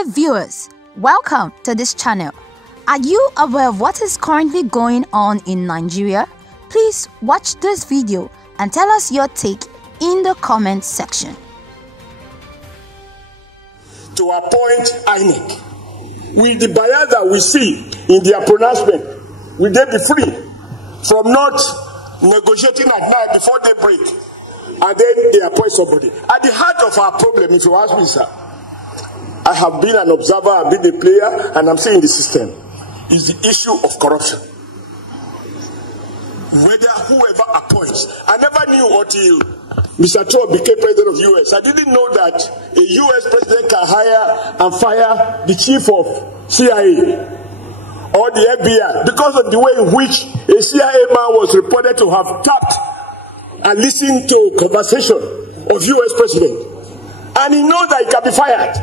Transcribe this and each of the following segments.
Dear viewers, welcome to this channel. Are you aware of what is currently going on in Nigeria? Please watch this video and tell us your take in the comment section. To appoint INEC, with the bias that we see in their pronouncement, will they be free from not negotiating at night before they break, and then they appoint somebody? At the heart of our problem, if you ask me, sir, I have been an observer, I've been a player, and I'm saying the system is the issue of corruption. Whether whoever appoints, I never knew until Mr. Trump became president of the US. I didn't know that a US president can hire and fire the chief of CIA or the FBI because of the way in which a CIA man was reported to have tapped and listened to conversation of US president, and he knows that he can be fired.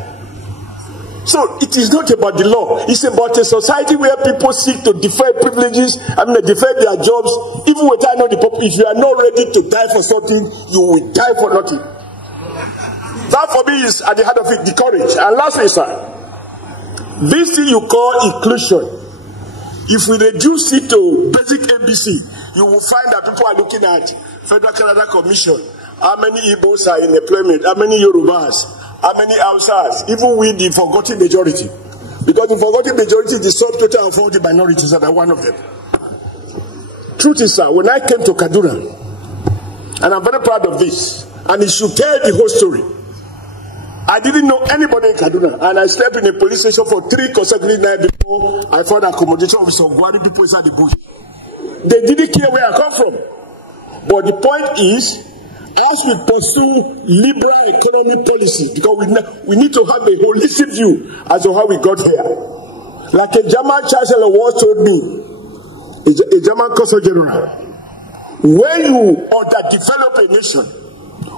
So it is not about the law. It's about a society where people seek to defend privileges, defend their jobs, even without knowing the purpose. If you are not ready to die for something, you will die for nothing. That for me is at the heart of it, the courage. And lastly, sir, this thing you call inclusion, if we reduce it to basic ABC, you will find that people are looking at Federal Canada Commission, how many Igbos are in employment, how many Yorubas, how many Hausas, even with the forgotten majority. Because the forgotten majority is the subtotal of all the minorities, and I'm one of them. Truth is, sir, when I came to Kaduna, and I'm very proud of this, and it should tell the whole story. I didn't know anybody in Kaduna, and I slept in a police station for 3 consecutive nights before I found accommodation with some Gwari people inside the bush. They didn't care where I come from. But the point is, as we pursue liberal economic policy, because we need to have a holistic view as to how we got here. Like a German chancellor once told me, a German consul general, when you underdevelop a nation,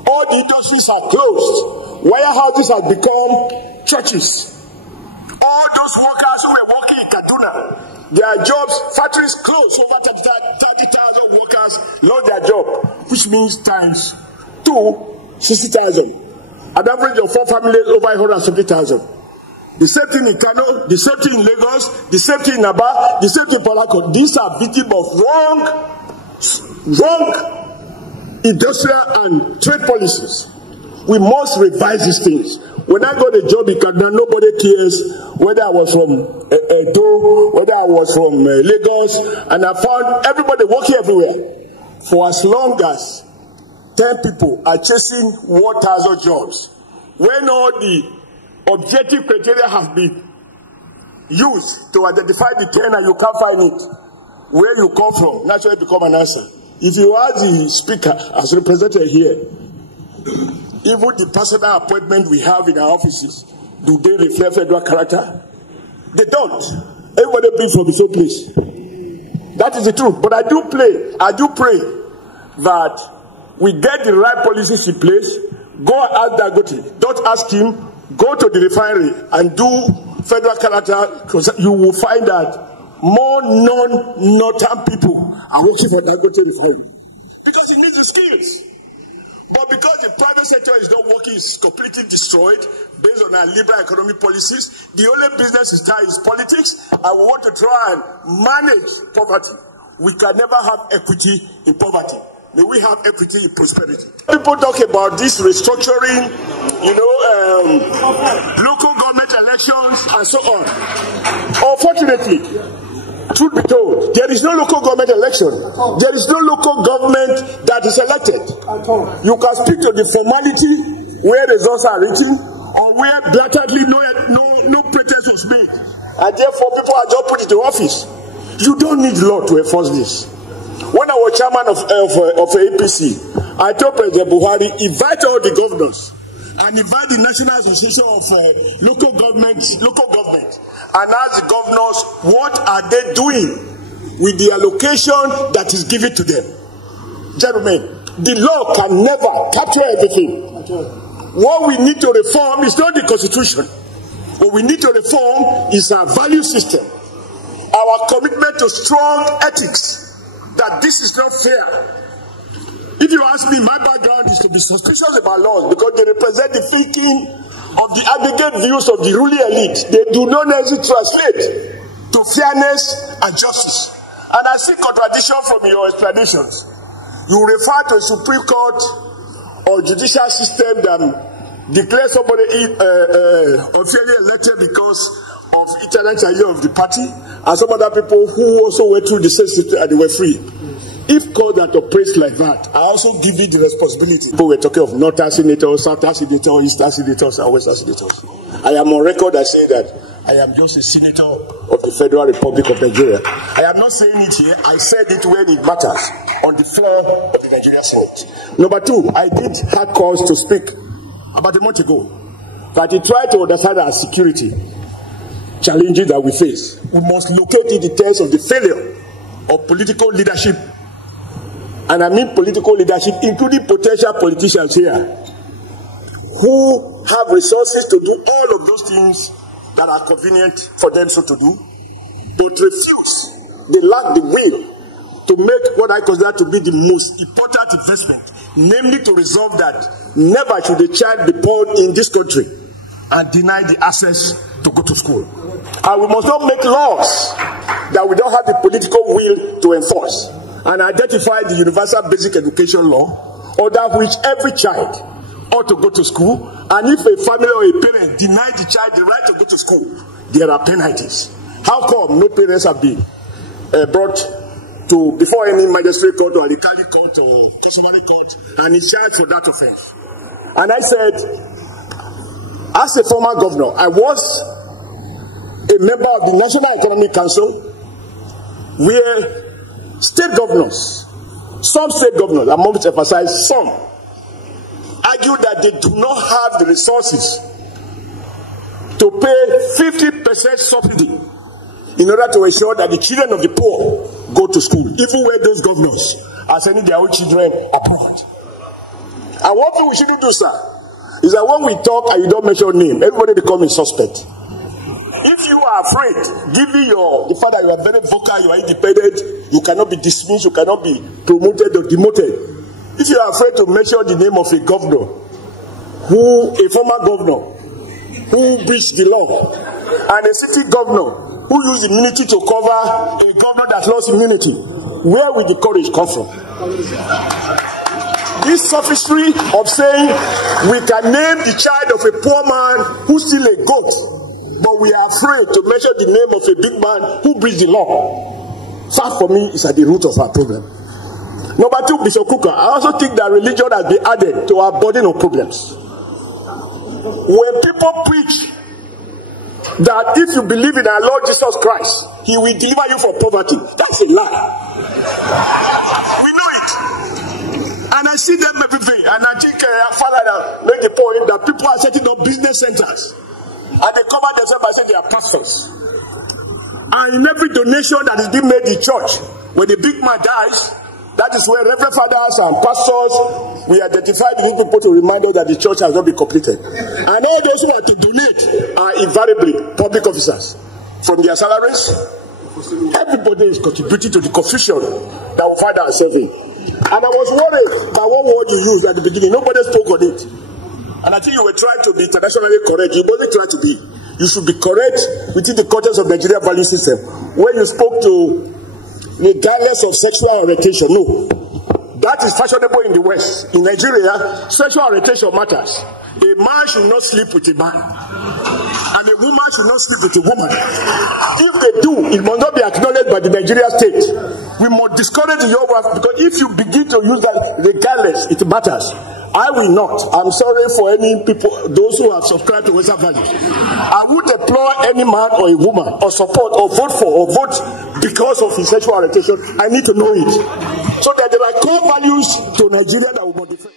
all the industries are closed, warehouses have become churches. All those workers who were working in Kaduna, their jobs, factories closed, over 30,000 workers lost their job, which means times 60,000. An average of 4 families over 170,000. The same thing in Kano, the same thing in Lagos, the same thing in Aba, the same thing in Port Harcourt. These are victims of wrong industrial and trade policies. We must revise these things. When I got a job in Kaduna, nobody cares whether I was from Edo, whether I was from Lagos, and I found everybody working everywhere. For as long as 10 people are chasing 1,000 jobs, when all the objective criteria have been used to identify the 10 and you can't find it, where you come from naturally become an answer. If you ask the speaker as represented here, even the personal appointment we have in our offices, do they reflect federal character? They don't. Everybody plays from his own place. That is the truth. But I do pray that we get the right policies in place. Go and ask Dangote. Don't ask him. Go to the refinery and do federal character, because you will find that more non-northern people are working for Dangote refinery. Because he needs the skills. But because the private sector is not working, it's completely destroyed based on our liberal economic policies. The only business is that is politics, and we want to try and manage poverty. We can never have equity in poverty. May we have equity in prosperity. People talk about this restructuring, local government elections, and so on. Unfortunately, truth be told, there is no local government election. There is no local government that is elected. You can speak to the formality where results are written, or where blatantly no pretense was made, and therefore people are just put into office. You don't need law to enforce this. When I was chairman of APC, I told President Buhari, invite all the governors and invite the National Association of local government, and ask the governors what are they doing with the allocation that is given to them. Gentlemen, the law can never capture everything. What we need to reform is not the Constitution. What we need to reform is our value system, our commitment to strong ethics. That this is not fair. If you ask me, my background is to be suspicious about laws because they represent the thinking of the aggregate views of the ruling elite, they do not necessarily translate to fairness and justice. And I see contradiction from your explanations. You refer to a Supreme Court or judicial system that declares somebody unfairly elected because of internal idea of the party, and some other people who also went through the same system and they were free. If court that operates like that, I also give you the responsibility. People were talking of northern senators, southern senators, eastern senators, and western senators. I am on record as saying that I am just a senator of the Federal Republic of Nigeria. I am not saying it here. I said it when it matters, on the floor of the Nigerian Senate. Number two, I did have cause to speak about a month ago that he tried to understand our security challenges that we face. We must locate the details of the failure of political leadership. And I mean political leadership, including potential politicians here, who have resources to do all of those things that are convenient for them so to do, but refuse. They lack the will to make what I consider to be the most important investment, namely to resolve that never should a child be born in this country and deny the access to go to school. And we must not make laws that we don't have the political will to enforce, and identify the universal basic education law, under which every child ought to go to school, and if a family or a parent deny the child the right to go to school, there are penalties. How come no parents have been brought to before any magistrate court or alkali court or customary court and is charged for that offense? And I said, as a former governor, I was a member of the National Economic Council, where state governors, some state governors, I must emphasize some, argue that they do not have the resources to pay 50% subsidy in order to ensure that the children of the poor go to school, even when those governors are sending their own children abroad. And one thing we shouldn't do, sir, is that when we talk and you don't mention name, everybody becomes a suspect. If you are afraid, given the fact that you are very vocal, you are independent, you cannot be dismissed, you cannot be promoted or demoted. If you are afraid to mention the name of a governor, a former governor, who breached the law, and a city governor who used immunity to cover a governor that lost immunity, where will the courage come from? This sophistry of saying we can name the child of a poor man who's still a goat, but we are afraid to mention the name of a big man who breached the law, far for me is at the root of our problem. Number two, Bishop Kuka, I also think that religion has been added to our burden of problems. When people preach that if you believe in our Lord Jesus Christ, He will deliver you from poverty, that's a lie. We know it. And I see them everything. And I think Father made the point that people are setting up business centers, and they cover themselves by saying they are pastors. And in every donation that is being made in church, when the big man dies, that is where reverend fathers and pastors, we identify the people to remind us that the church has not been completed. And all those who are to donate are invariably public officers. From their salaries, everybody is contributing to the confusion that we find ourselves in. And I was worried by one word you used at the beginning. Nobody spoke on it. And I think you were trying to be internationally correct. You wasn't trying to be. You should be correct within the context of Nigerian value system. When you spoke to regardless of sexual orientation, no. That is fashionable in the West. In Nigeria, sexual orientation matters. A man should not sleep with a man, and a woman should not sleep with a woman. If they do, it must not be acknowledged by the Nigerian state. We must discourage your work, because if you begin to use that regardless, it matters. I will not. I'm sorry for any people, those who have subscribed to Western values. I would deploy any man or a woman, or support, or vote for, or vote because of his sexual orientation. I need to know it, so that there are core values to Nigeria that will modify.